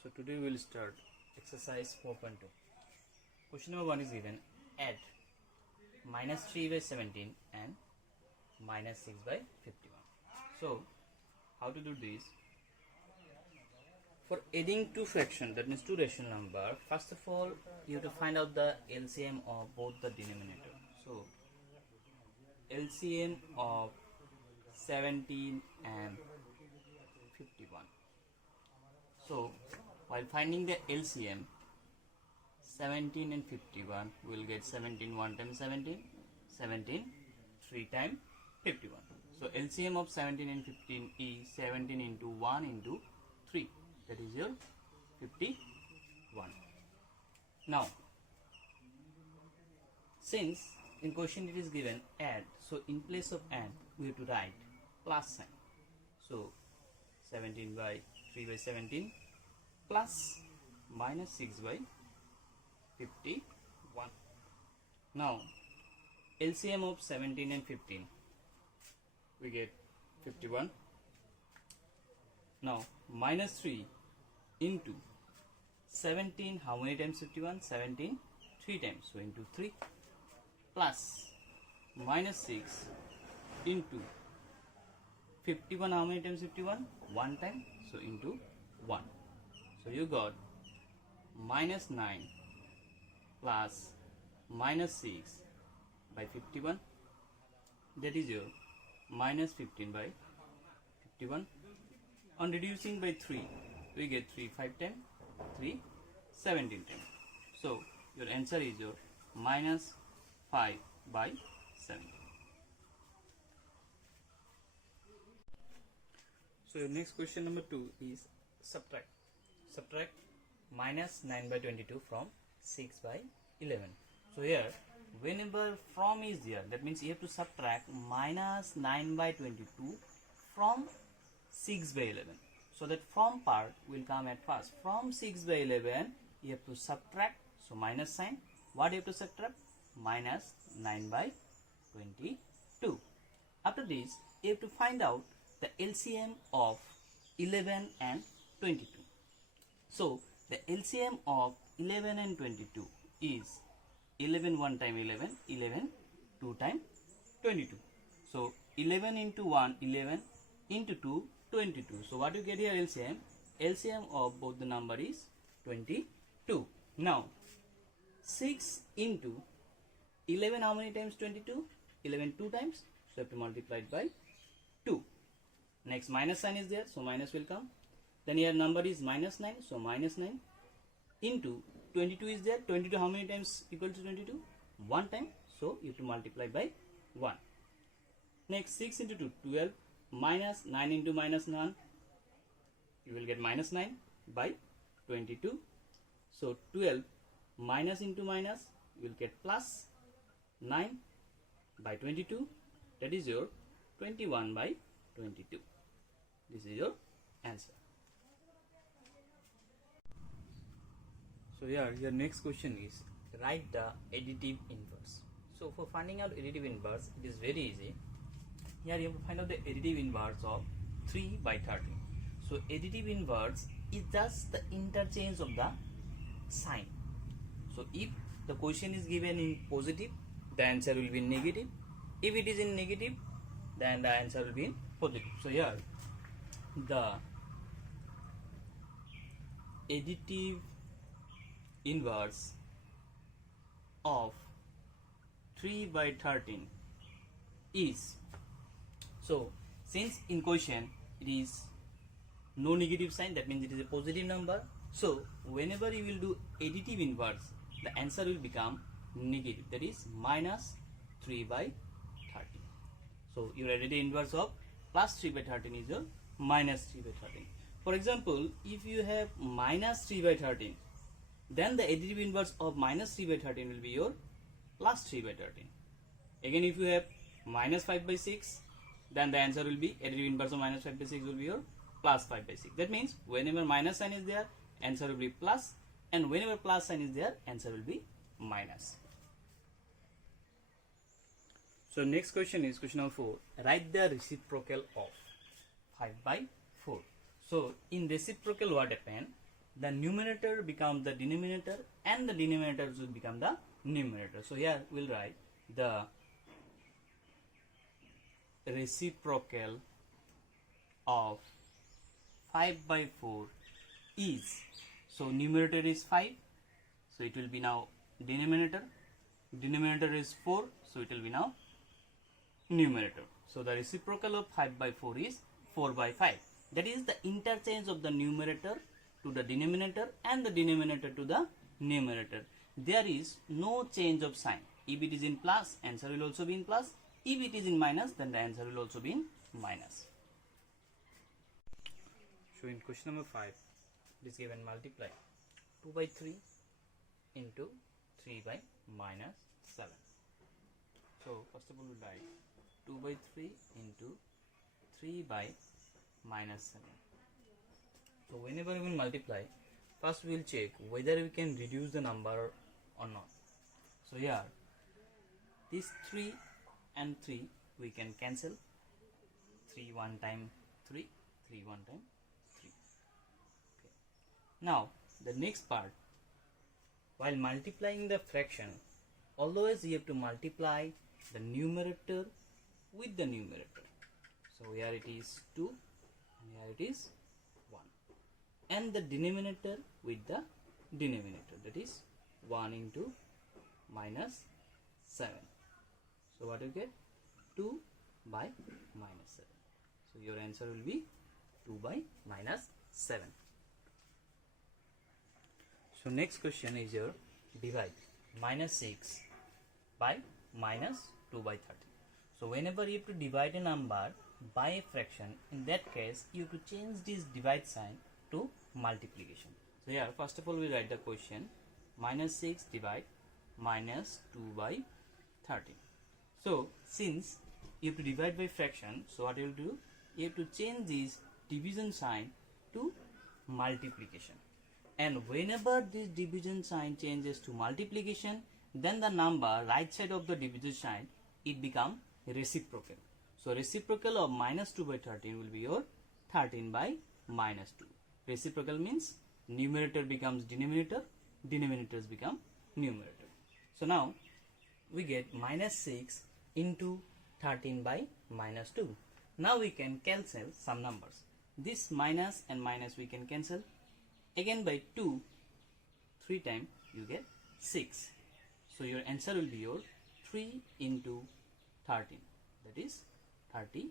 So today we will start exercise 4.2. Question number 1 is given: add minus 3 by 17 and minus 6 by 51. So how to do this? For adding two fractions, that means two rational number, first of all you have to find out the LCM of both the denominator. So LCM of 17 and 51. So while finding the LCM 17 and 51, we will get 17 1 times 17, 17 3 times 51. So LCM of 17 and 15 is 17 into 1 into 3, that is your 51. Now since in question it is given add, so in place of add we have to write plus sign. So 17 by 3 by 17 plus minus 6 by 51. Now LCM of 17 and 15, we get 51. Now minus 3 into 17, how many times 51? 17 3 times, so into 3, plus minus 6 into 51, how many times 51? 1 time, so into 1. So you got minus 9 plus minus 6 by 51, that is your minus 15 by 51. On reducing by 3, we get 3 5 times, 3 17 times. So your answer is your minus 5 by 17. So your next question number 2 is subtract. Subtract minus 9 by 22 from 6 by 11. So here whenever from is there, that means you have to subtract minus 9 by 22 from 6 by 11. So that from part will come at first. From 6 by 11 you have to subtract, so minus sign. What you have to subtract? Minus 9 by 22. After this you have to find out the LCM of 11 and 22. So the LCM of 11 and 22 is 11 1 time 11, 11 2 time 22. So 11 into 1 11, into 2 22. So what you get here LCM? LCM of both the number is 22. Now 6 into 11, how many times 22? 11 2 times, so you have to multiply it by 2. Next minus sign is there, so minus will come. Then here number is minus 9, so minus 9 into 22 is there. 22 how many times equal to 22? 1 time, so you have to multiply by 1. Next 6 into 2, 12, minus 9 into minus 9, you will get minus 9 by 22. So 12 minus into minus, you will get plus 9 by 22, that is your 21 by 22. This is your answer. So here your next question is write the additive inverse. So for finding out additive inverse, it is very easy. Here you have to find out the additive inverse of 3 by 13. So additive inverse is just the interchange of the sign. So if the question is given in positive, the answer will be in negative. If it is in negative, then the answer will be in positive. So here the additive inverse of 3 by 13 is, so since in question it is no negative sign, that means it is a positive number. So whenever you will do additive inverse, the answer will become negative, that is minus 3 by 13. So your additive inverse of plus 3 by 13 is your minus 3 by 13. For example, if you have minus 3 by 13, then the additive inverse of minus 3 by 13 will be your plus 3 by 13. Again, if you have minus 5 by 6, then the answer will be additive inverse of minus 5 by 6 will be your plus 5 by 6. That means whenever minus sign is there, answer will be plus, and whenever plus sign is there, answer will be minus. So next question is question number 4. Write the reciprocal of 5 by 4. So in reciprocal what happen? the numerator becomes the denominator and the denominator will become the numerator. So here we'll write the reciprocal of 5 by 4 is, so numerator is 5, so it will be now denominator is 4, so it will be now numerator. So the reciprocal of 5 by 4 is 4 by 5. That is the interchange of the numerator to the denominator and the denominator to the numerator. There is no change of sign. If it is in plus, answer will also be in plus. If it is in minus, then the answer will also be in minus. So in question number 5, it is given multiply 2 by 3 into 3 by minus 7. So first of all we write 2 by 3 into 3 by minus 7. So whenever we will multiply, first we will check whether we can reduce the number or not. So here this 3 and 3 we can cancel. 3 one time 3, 3 one time 3. Okay. Now the next part, while multiplying the fraction, always you have to multiply the numerator with the numerator. So here it is 2 and here it is 1, and the denominator with the denominator, that is 1 into minus 7. So what you get? 2 by minus 7. So your answer will be 2 by minus 7. So next question is your divide minus 6 by minus 2 by 30. So whenever you have to divide a number by a fraction, in that case you have to change this divide sign to multiplication. So here first of all we write the question, minus 6 divide minus 2 by 30. So since you have to divide by fraction, so what you will do, you have to change this division sign to multiplication. And whenever this division sign changes to multiplication, then the number right side of the division sign, it becomes reciprocal. So reciprocal of minus 2 by 13 will be your 13 by minus 2. Reciprocal means numerator becomes denominator, denominators become numerator. So now we get minus 6 into 13 by minus 2. Now we can cancel some numbers. This minus and minus we can cancel. Again by 2, 3 times you get 6. So your answer will be your 3 into 13, that is 36.